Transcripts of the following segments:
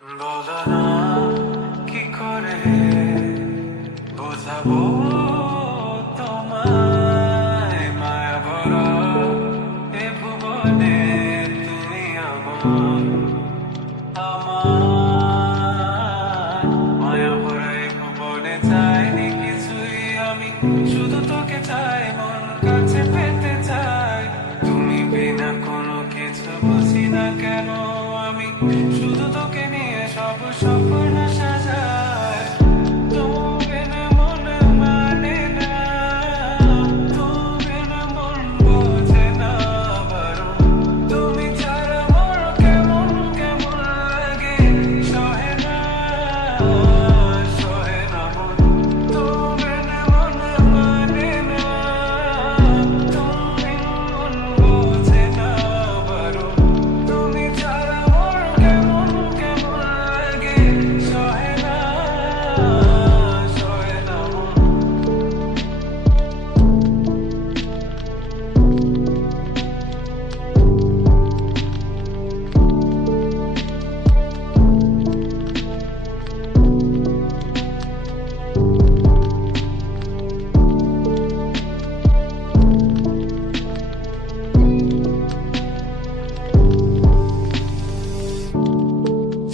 বলো না কি করে বোঝাবো তোমায়, মায়া ভরা এ ভুবনে তুমি আমার, মায়া ভরা এ ভুবনে চাইনি কিছুই আমি, শুধু তোকে চাই, মন কাছে পেতে চাই। তুমি বিনা কোনো কিছু বুঝি না কেন আমি, শুধু তোকে নিয়ে সব স্বপ্ন সাজাই। তুমি বিনা মন মানে না, তুমি বিনা মন বোঝে না বারো, তুমি ছাড়া মোর কেমন কেমন লাগে, সহে না সহে না মন। তুমি বিনা মন মানে না, তুমি মন বোঝে না বারো, তুমি ছাড়া মোর কেমন কেমন লাগে, সহে না সহে না মন।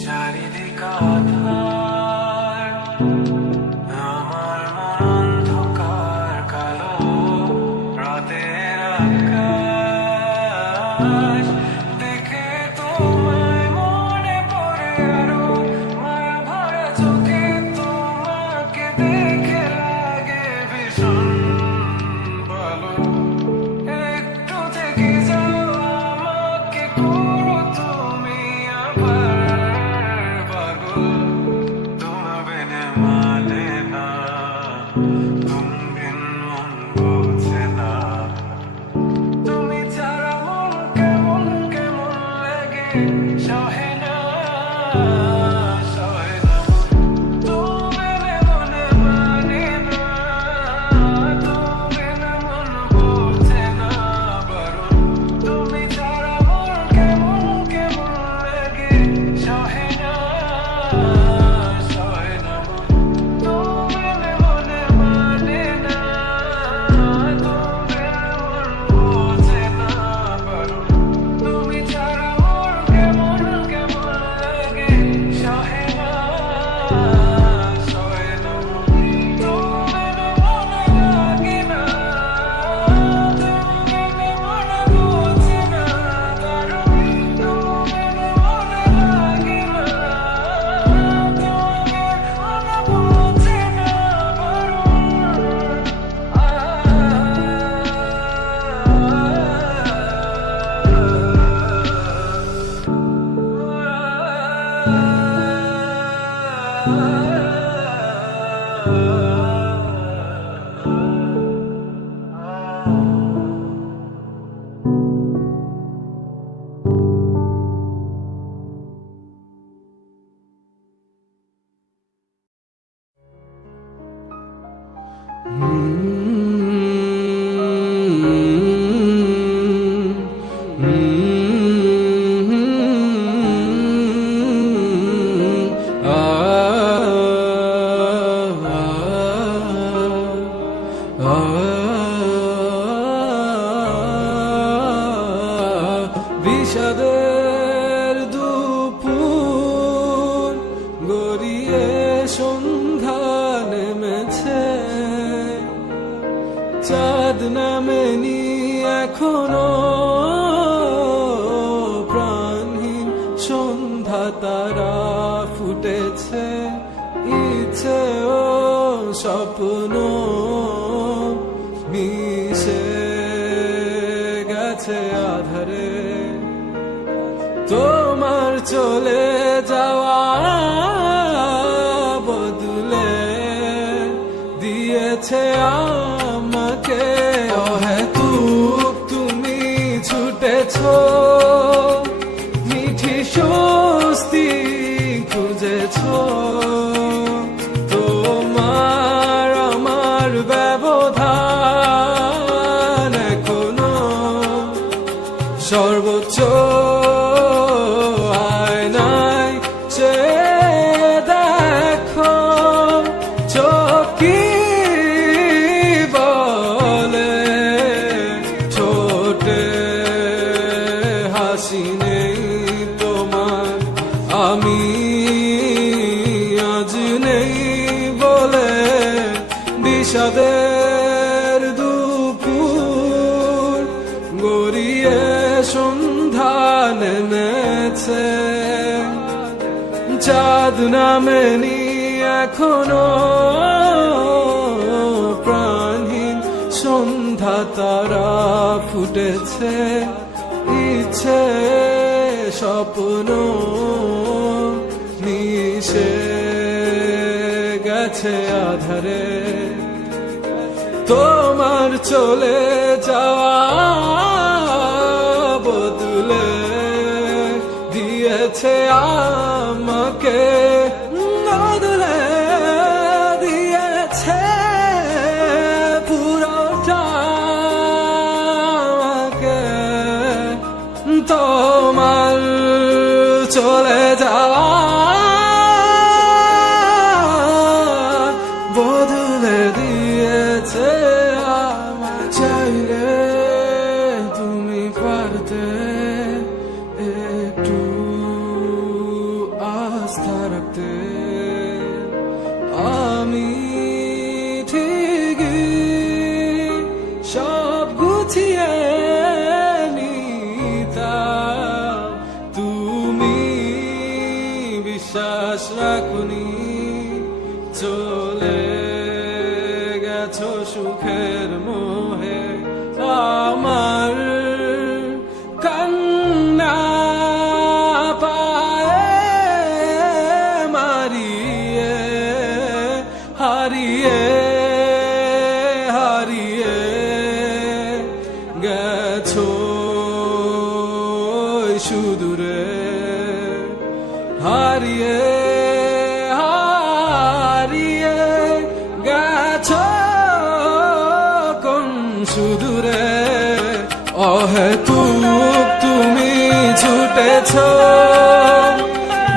চারিদিক আঁধার, আমার মন অন্ধকার কালো, রাতের আকাশ দেখে তোমায় মনে পড়ে আরো, মায়া ভরা চোখে তোমাকে দেখে লাগে ভীষণ ভালো। একটু থেকে যাও আমাকে করো তুমি আবার পাগল, তোমার বিনে মানে না, তুমি বিন মন বোঝে না, তুমি ছাড়া মন কেমন কেমন লাগে, সহে না সহে না মন। তুমি বিনে মনে মানে না, তুমি বিনে মন বোঝে না বারণ, তুমি ছাড়া মন কেমন কেমন লাগে, সহে না সহে না মন। তুমি বিনে মনে মানে না, তুমি বিনে মন বোঝে না বারণ, তুমি ছাড়া মন কেমন কেমন লাগে, সহে না সহে না মন। তুমি বিনে মনে লাগে না, তুমি বিনে মনে বোঝে না বারণ, তুমি বিনে মনে লাগে না, তুমি বিনে মনে বোঝে না বিষাদের দুপুর গড়িয়ে সন্ধ্যা নেমেছে, চাঁদ নামেনি এখনো, প্রাণহীন সন্ধ্যা তারা ফুটেছে, ইচ্ছে ও স্বপ্ন মিশে গেছে আধারে, তোমার চলে যাওয়া বদলে দিয়েছে আমাকে অহেতুক, তুমি ছুটেছো, মিঠি স্বস্তি খুঁজেছো, তোমার আমার ব্যবধান এখনো সর্বোচ্চ আয়নায় চেয়ে আমি আজ নেই বলে বিষাদের দুপুর গড়িয়ে সন্ধ্যা নেমেছে, চাঁদ নামেনি এখনো, প্রাণহীন সন্ধ্যা তারা ফুটেছে, ইচ্ছে স্বপ্ন মিশে গেছে আধারে। তোমার চলে যাওয়া বদলে দিয়েছে আমাকে, বদলে দিয়েছে পুরোটা আমাকে। তোমার চলে যাওয়া বদলে দিয়েছে আমার। চাইলে তুমি পারতে একটু আস্থা রাখতে, আমি ঠিকই সব গুছিয়ে নিতাম, তুমি বিশ্বাস রাখুনি, চলে গেছো সুখের মোহে। আমার কান্না পায়ে মারিয়ে হারিয়ে হারিয়ে গেছো সুদূরে, হারিয়ে হারিয়ে গেছো কোন সুদূরে। অহেতুক তুমি ছুটেছ,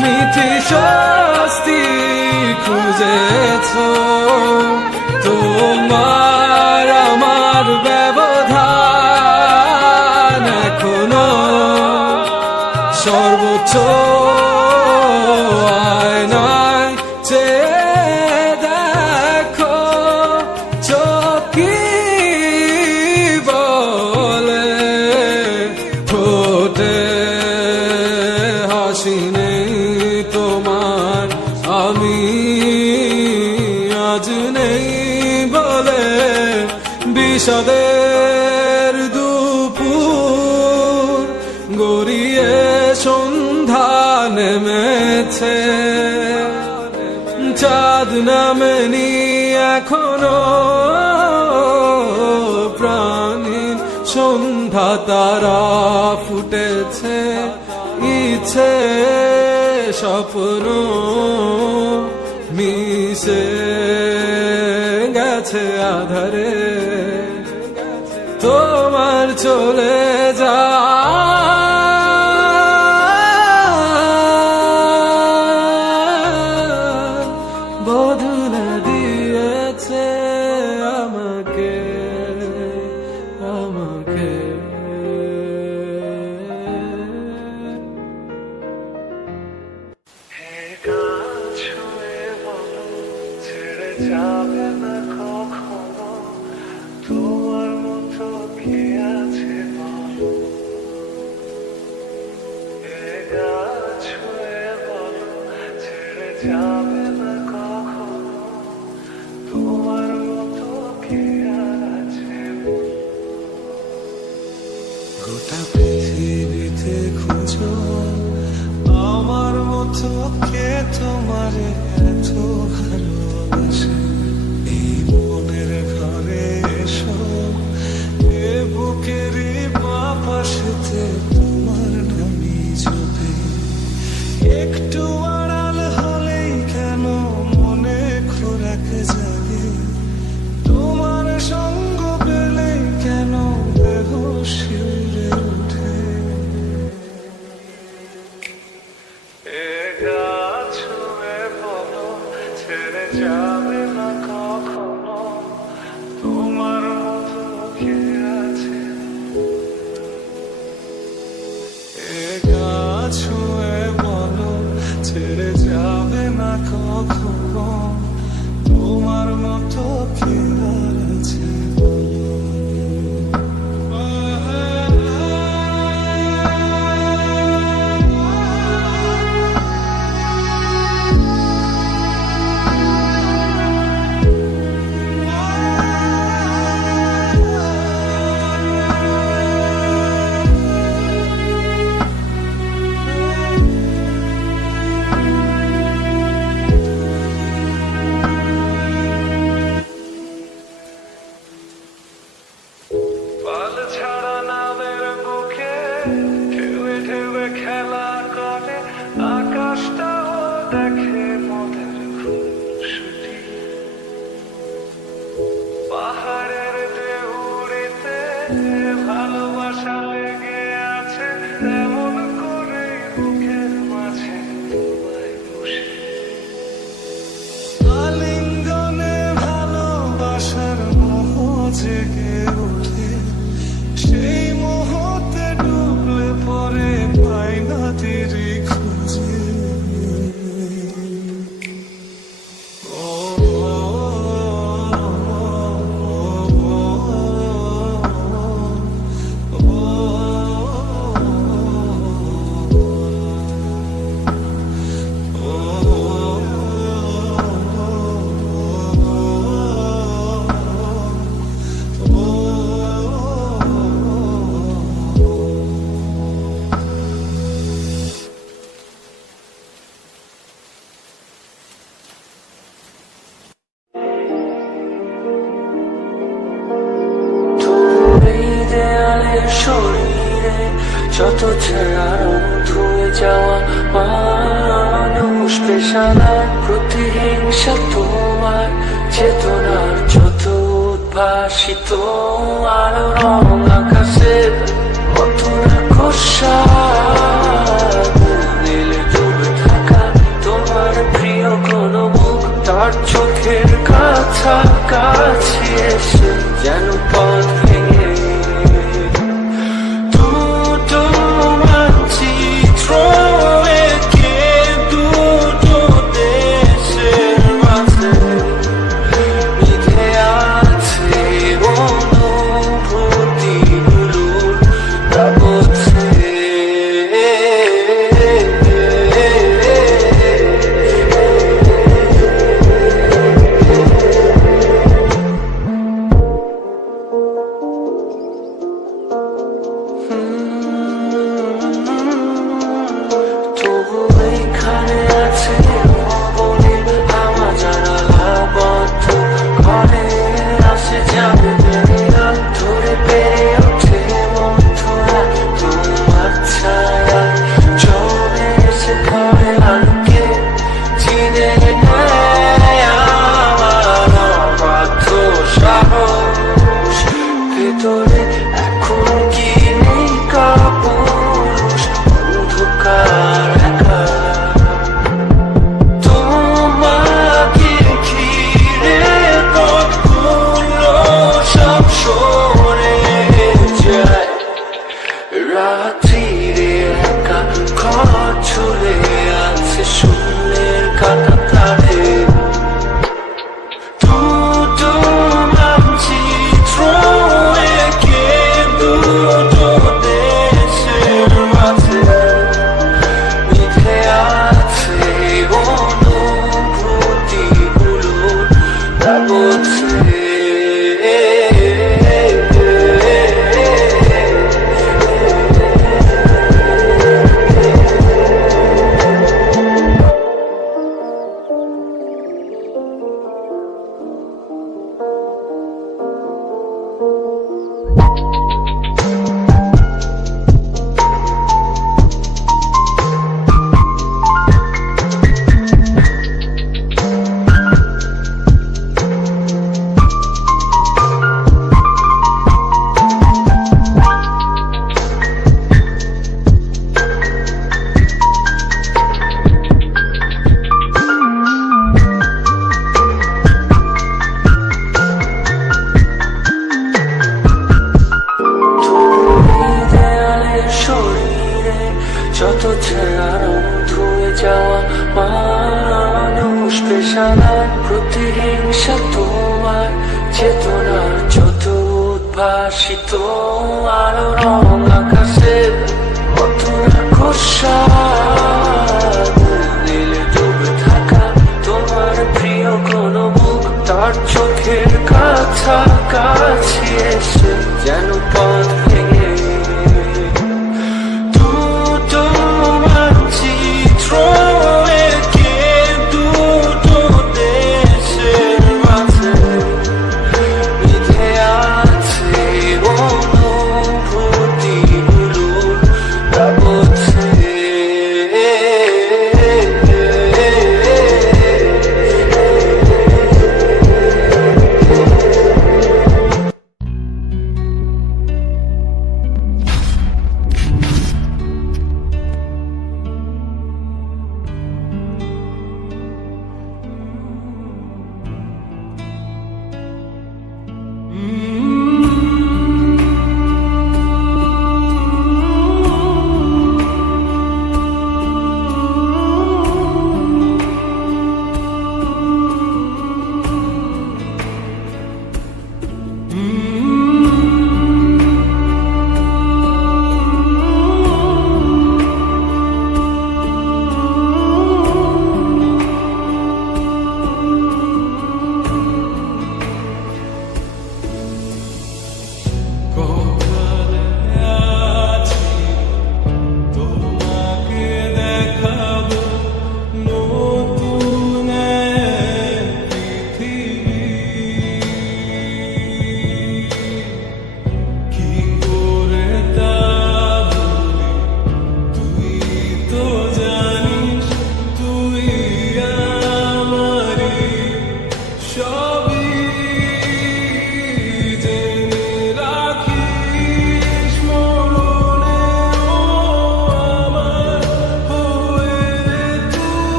মিথি স্বস্তি খুঁজেছ, তোমার আমার ব্যবধান এখনো সর্বোচ্চ আয়নায় চেয়ে দেখো, চোখ কি বলে, ঠোঁটে হাসি নেই তোমার, আমি আজ নেই বলে বিষাদের দুপুর গড়িয়ে সন্ধ্যা নেমেছে, চাঁদ নামেনি এখনো, প্রাণীর সন্ধ্যা তারা ফুটেছে, ইচ্ছে স্বপ্ন মিশে গেছে আধারে। তোমার চলে যাওয়া বদলে দিয়েছে আমাকে আমাকে। ছেড়ে যাবে না কখনো, তোমার মতো কে আছে বলো, এ গাছ ছুঁয়ে বলো ছেড়ে যাবে না কখনো, তোমার মতো কে আছে। গোটা পৃথিবীতে খুঁজো আমার মতো কে তোমার এত ভালোবাসে, এই মনের ঘরে এসো, এ বুকেরই পাশেতে তোমার নামই জপে, একটু আড়াল হলেই কেন মনে খোরাক জাগে, তোমার সঙ্গ পেলেই কেন দেহ শিউরে ওঠে। এ গাছ ছুঁয়ে বলো ছেড়ে যাবে না কখনো, তোমার মতো কে আছে। এ গাছ ছুঁয়ে বলো দেখে মোদের খুশি পাহাড়ের দেউড়িতে ভালোবাসা লেগে আছে এমন করে বুকের মাঝে তোমায় বসে আলিঙ্গনে ভালোবাসার মোহ জেগে ওঠে সেই মোহতে ডুবলে পরে পাই না তেরি খুঁজে শরীরে যত ছায়া ধুয়ে যাওয়া মানুষ পেশাদার প্রতিহিংসা তোমার চেতনার যত উদ্ভাসিত আলো রং আকাশের মতো রাক্ষসা নীলে ডুবে থাকা তোমার প্রিয় কোন মুখ তার চোখের কাছাকাছি এসে যেন পথ ভেঙে যত ছায়া ধুয়ে যাওয়া মানুষ পেশাদার প্রতিহিংসা তোমার চেতনার যত উদ্ভাসিত আলো রং আকাশের মতো রাক্ষসা নীলে ডুবে থাকা তোমার প্রিয় কোন মুখ তার চোখের কাছাকাছি এসে যেন পথ ভেঙে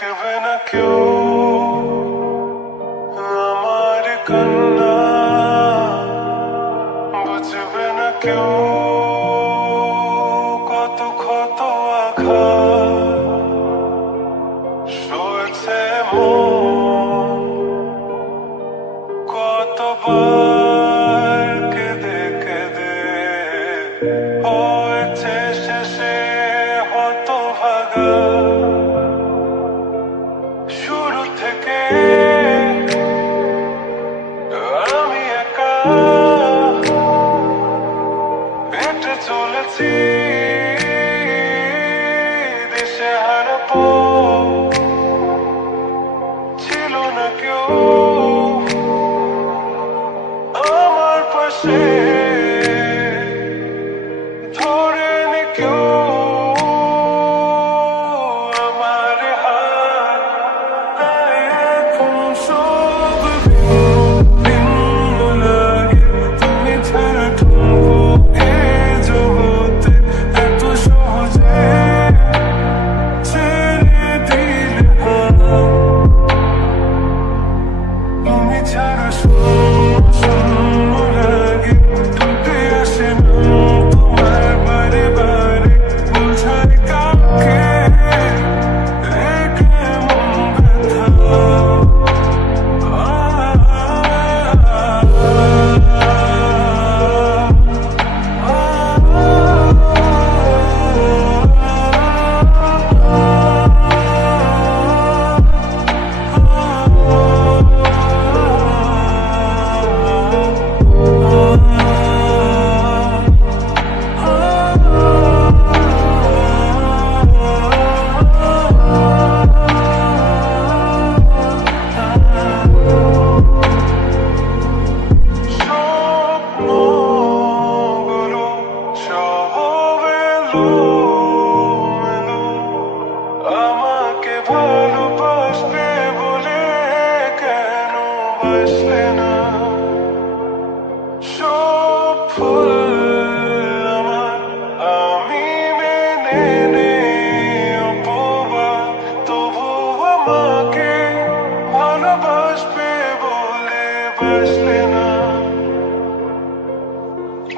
দেখবে না কেউ আমার কান্না, বুঝবে না কেউ কত ক্ষত আঘাত সয়েছে মন, কতবার কেঁদে কেঁদে হয়েছে শেষে হতভাগা। শুরু থেকে আমি একা হেঁটে চলেছি দিশেহারা পথ, ছিল না কেউ আমার পাশে, ধরেনি কেউ আমার হাত। তাই এখন সব ভিন্ন ভিন্ন লাগে, তুমি ছাড়া ঠুনকো এ জগতে এত সহজে ছেড়ে দিলে হাত। তুমি ছাড়া শূন্য শূন্য লাগে, টুটে আসে নাম তোমার বারে বারে, বোঝাই কাউকে রেখে মন ব্যথা। স্বপ্নগুলো সব এলোমেলো, আমাকে ভালোবাসবে বলে কেন বাসলে না? সব ফুল আমার আমি মেনে নেই অপবাদ, তবু আমাকে ভালোবাসবে বলে বাসলে না?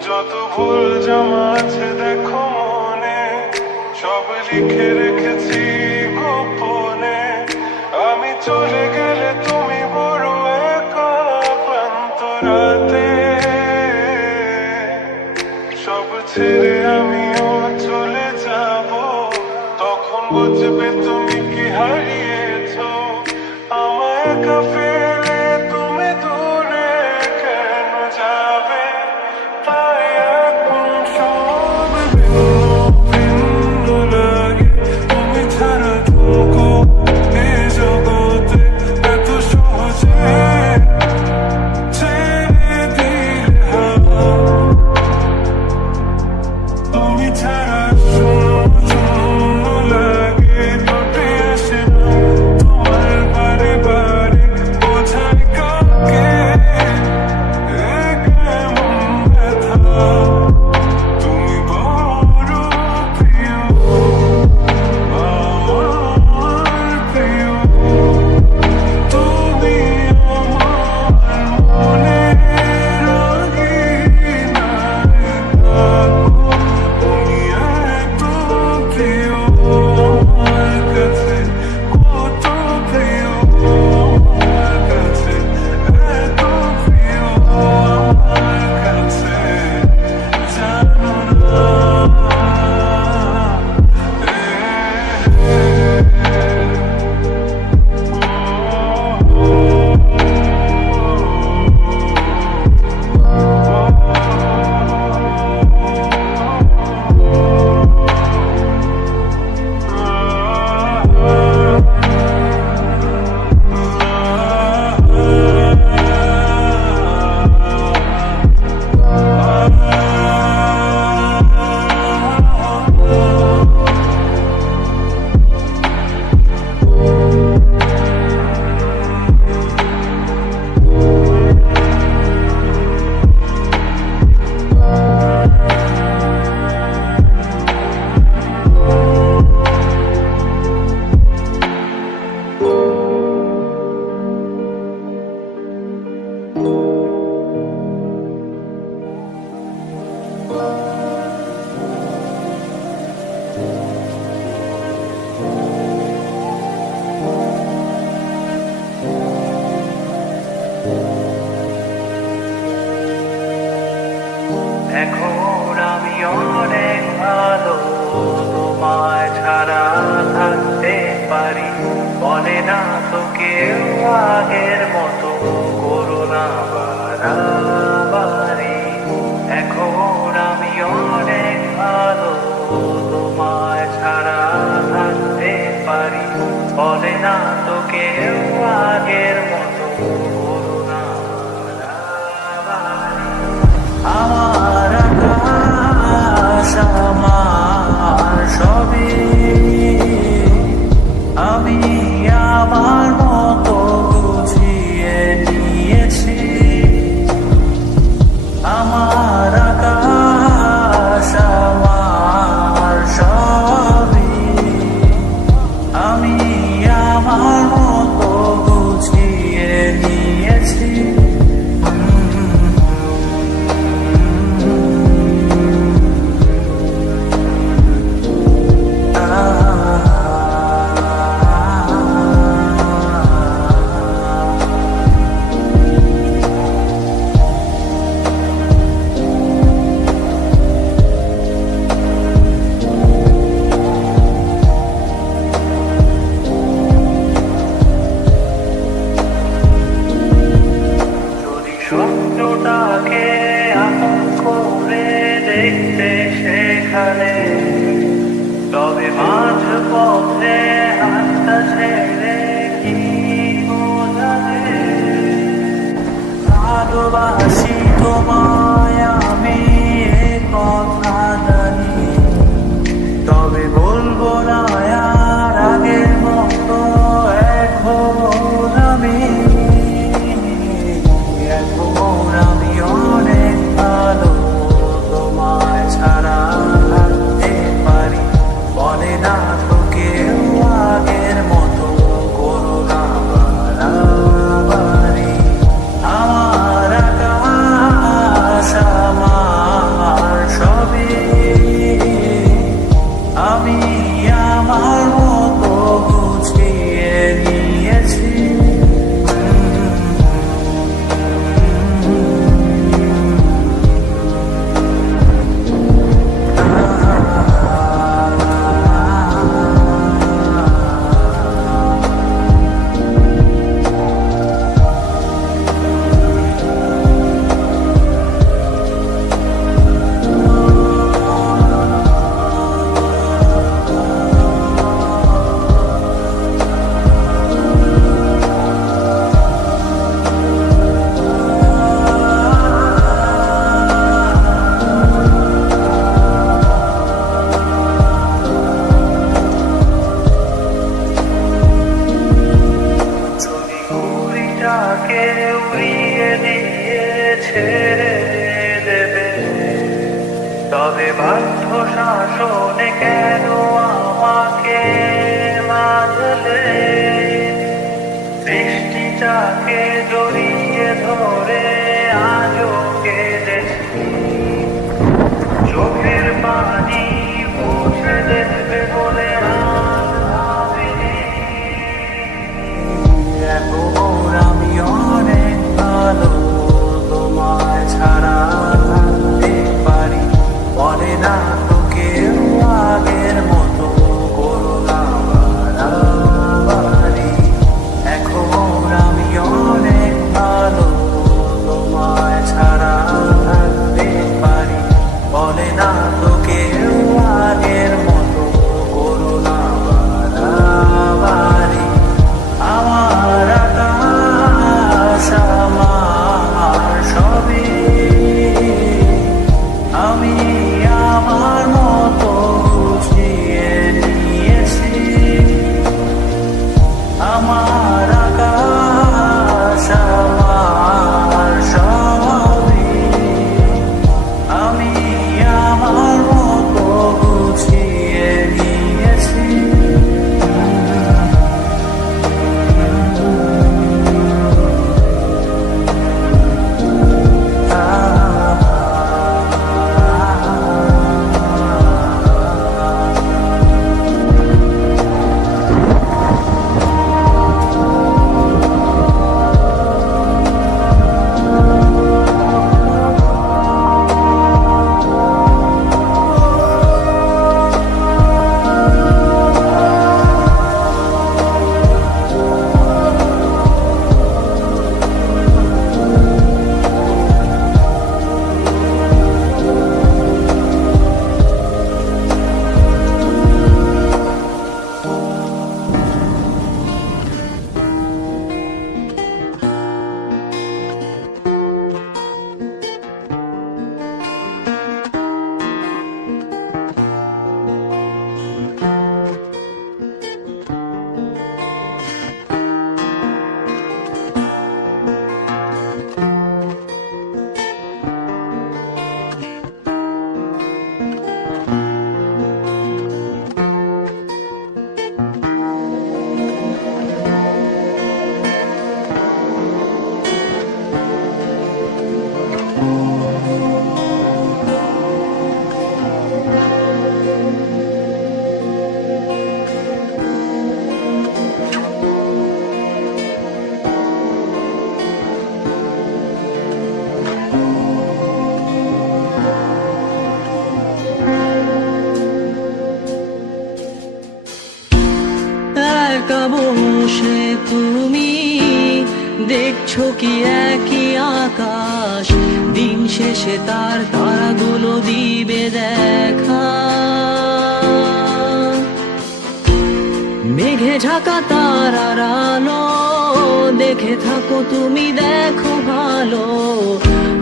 যত ভুল জমা আছে দেখো মনে, সব লিখে রেখেছি গোপনে। আমি চলে গেলে তুমি বড় একা ক্লান্ত রাতে, সব ছেড়ে আমিও চলে যাব, তখন বুঝবে তুমি কি হারিয়েছো। আমায় একা ফেলে তুমি দূরে কেন যাবে? তাই এখন সব ভিন্ন ভিন্ন লাগে, তুমি ছাড়া ঠুনকো এ জগতে এত সহজে ছেড়ে দিলে হাত। তুমি ছাড়া শূন্য শূন্য লাগে, টুটে আসে না তোমার বারে বারে, এখন আমি অনেক ভালো, তোমায় ছাড়া থাকতে পারি, বলে না তো কেউ আগের মতো করোনা বাড়াবাড়ি। এখন আমি অনেক ভালো, তোমায় ছাড়া থাকতে পারি, বলে না তো কেউ আগের মতো করোনা বাড়াবাড়ি। আমার আকাশ আমার সবই, আমি আমার মতো গুছিয়ে নিয়েছি। আমার আকাশ আমার সবই, আমি আমার মতো গুছিয়ে নিয়েছি। স্বপ্নটাকে আপন করে দেখতে সেখানে, তবে মাঝ পথে হাতটা ছেড়ে কি বোঝাবে। ভালোবাসি তোমায় আমি, এ কথা জানি, তবে বলবো না আর আগের মতো এখন আমি। এখন আমি অনেক ভালো, তোমায় ছাড়া থাকতে পারি, বলে না তো কেউ আগের মতো করোনা বাড়াবাড়ি। আমার আকাশ আমার সবই, আমি আমার মতো গুছিয়ে নিয়েছি। ঘুড়িটাকে উড়িয়ে দিয়ে ছেড়ে দেবে, তবে বাধ্য শাসনে কেন আমাকে বাঁধলে। বৃষ্টিটাকে জড়িয়ে ধরে আজও কেঁদেছি, চোখের পানি মুছে দেবে বলে আর ভাবিনি। এখন আমি অনেক ভালো, তোমায় ছাড়া থাকতে পারি, বলে না তো কেউ আগের মতো করোনা বাড়াবাড়ি। এখন আমি অনেক ভালো, তোমায় ছাড়া থাকতে পারি, বলে না তো কেউ আগের মতো দেখছো কি একই আকাশ, দিন শেষে তার তারাগুলো দিবে দেখা। মেঘে ঢাকা তারার আলো দেখে থাকো তুমি, দেখো ভালো,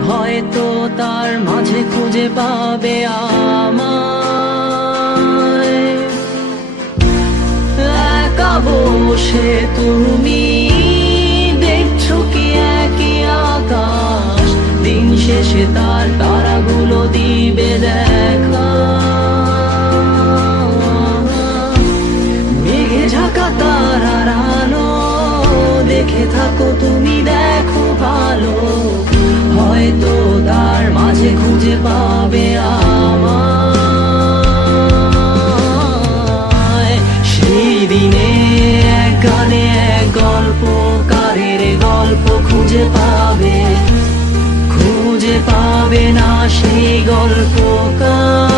হয়তো তার মাঝে খুঁজে পাবে আমায়। একা বসে তুমি দেখছো কি একই আকাশ, দিন শেষে তার তারাগুলো দিবে দেখা। মেঘে ঢাকা তারার আলো দেখে থাকো তুমি, দেখো ভালো, হয়তো তার মাঝে খুঁজে পাবে আমায়। সেই দিনে এক গানে এক গল্পকারের গল্প খুঁজে পাবে, খুঁজে পাবে না সেই গল্পকার।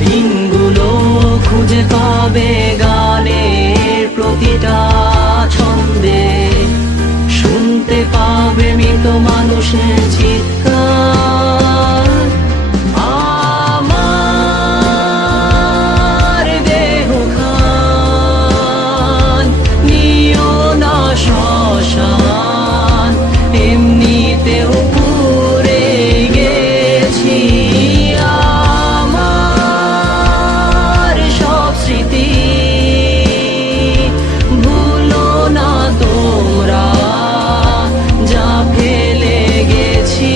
দিনগুলো খুঁজে পাবে গানের প্রতিটা ছন্দে, শুনতে পাবে মৃত মানুষের চিৎকার। আমার দেহ খান নিও না শ্মশান, এমনিতেও পুড়ে গেছি। আমার সব স্মৃতি ভুলো না তোমরা, যা ফেলে গেছি।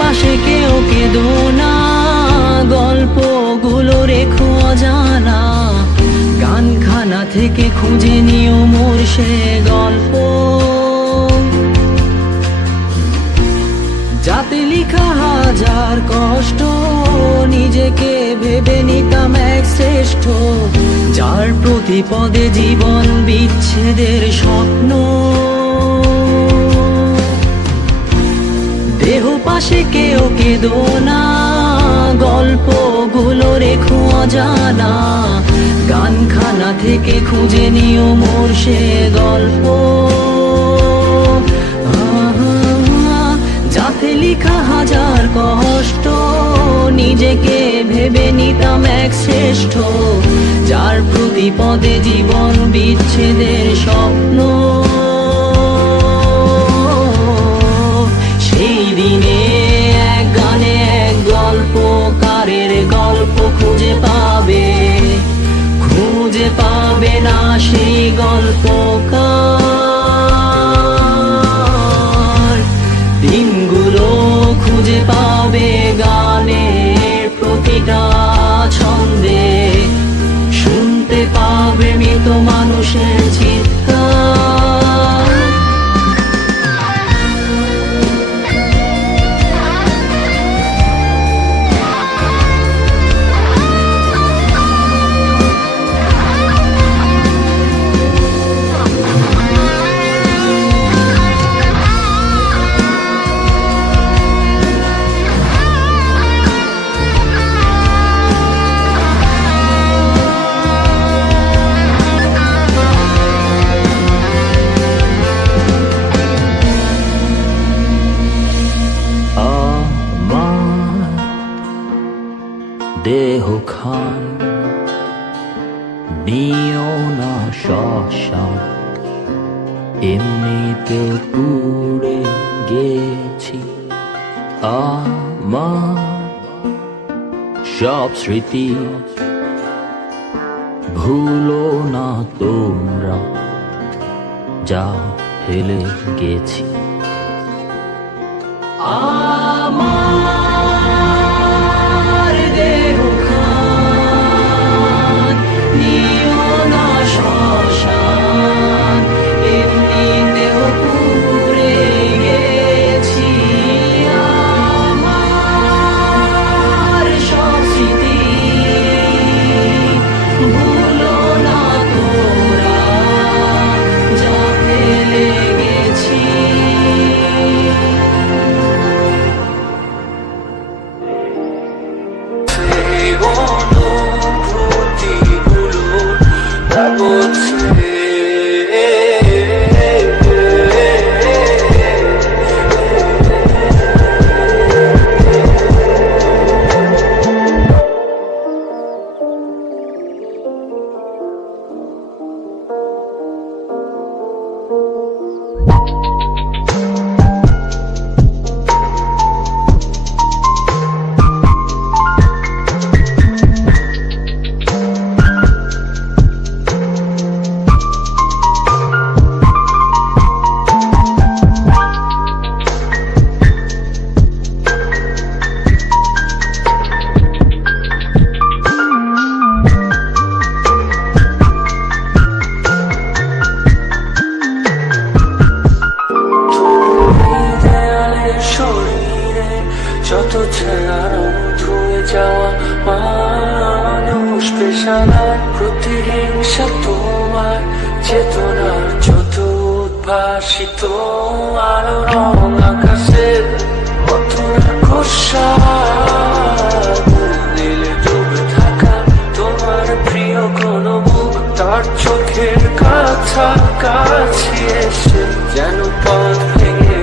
পাশে কেউ কেঁদো না, গল্পগুলো রেখো অজানা, গানখানা থেকে খুঁজে নিও মোর সে গল্প, যাতে লিখা হাজার কষ্ট, নিজেকে ভেবে নিতাম এক শ্রেষ্ঠ, যার প্রতি পদে জীবন বিচ্ছেদের স্বপ্ন। দেহ পাশে কেউ কেঁদো না, গল্পগুলো রেখো অজানা, গানখানা থেকে খুঁজে নিও মোর সে গল্প, যাতে লিখা হাজার কষ্ট, নিজেকে ভেবে নিতাম এক শ্রেষ্ঠ, যার প্রতি পদে জীবন বিচ্ছেদের স্বপ্ন। সেই দিনে এক গানে এক গল্পকারের গল্প খুঁজে পাবে, খুঁজে পাবে না সেই গল্পকার। দিনগুলো খুঁজে পাবে গানের প্রতিটা ছন্দে, শুনতে পাবে মৃত মানুষের চিৎকার। নিও না শ্মশান, এমনিতেও পুড়ে গেছি। আমার সব স্মৃতি ভুলো না তোমরা, যা ফেলে গেছি। আমার দেহখান নিও না শ্মশান, এমনিতেও পুড়ে গেছি। আমার সব স্মৃতি ভুলো না তোমরা, যা ফেলে গেছি। যত ছেঁড়া রং ধুয়ে যাওয়া মানুষ পেশানার প্রতিহিংসা তোমার চেতনার যত উদ্ভাসিত আলো রং আকাশের মতো খোসা নীলে ডুবে থাকা তোমার প্রিয় কোনো মুখ তার চোখের কাছাকাছি এসে যেন পথ ভেঙে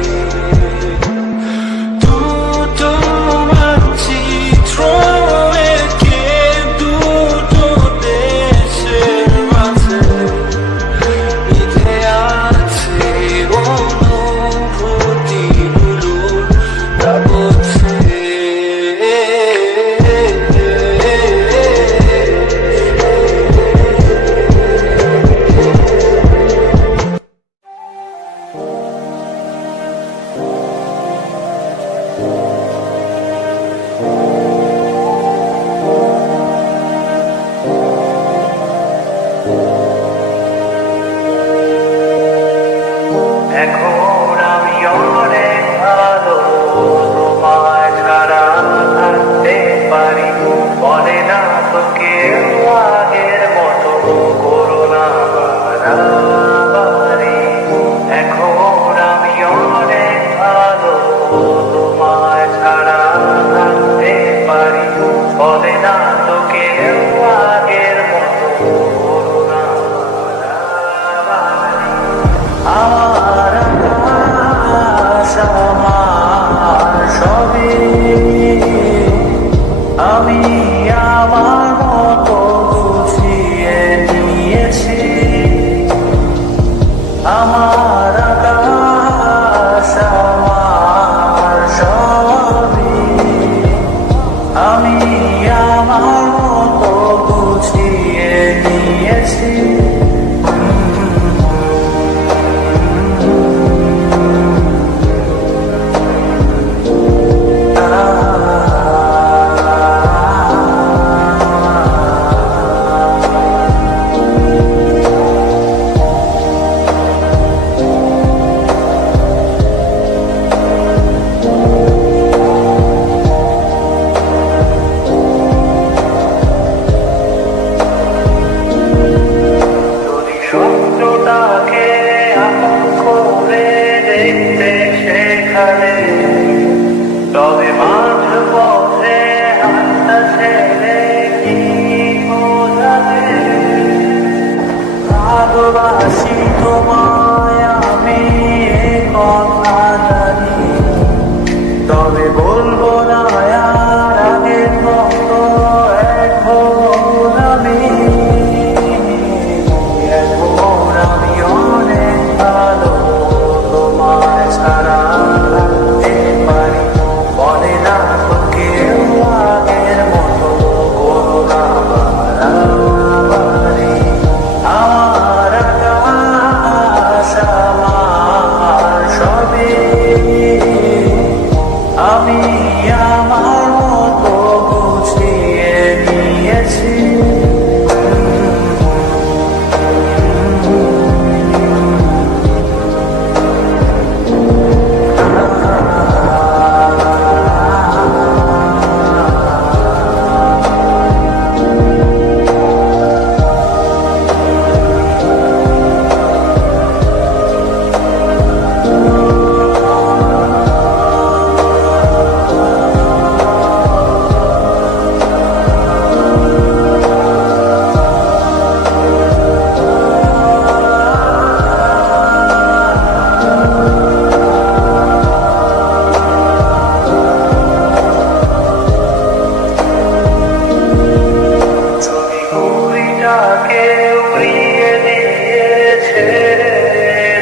উড়িয়ে দিয়ে ছেড়ে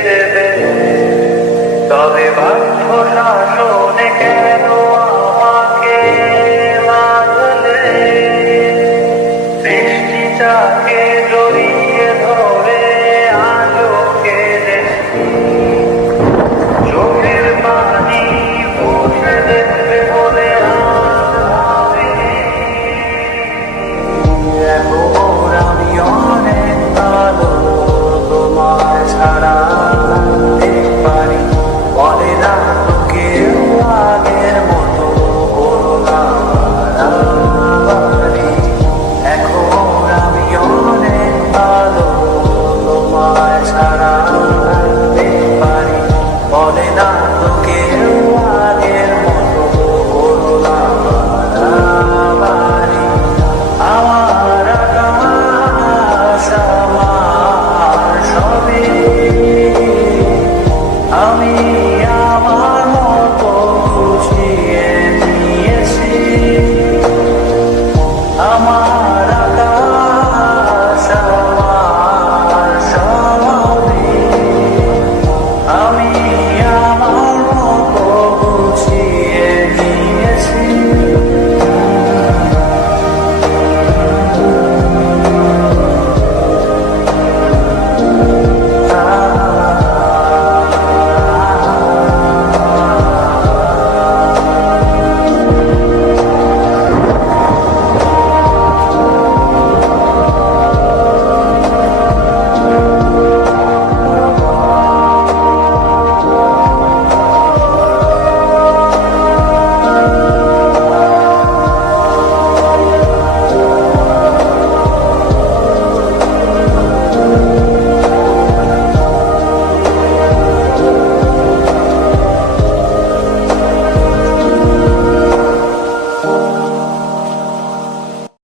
দেবে, তবে বাধ্য শাসনে কেন আমাকে বাঁধলে? বৃষ্টিটাকে জড়িয়ে ধরে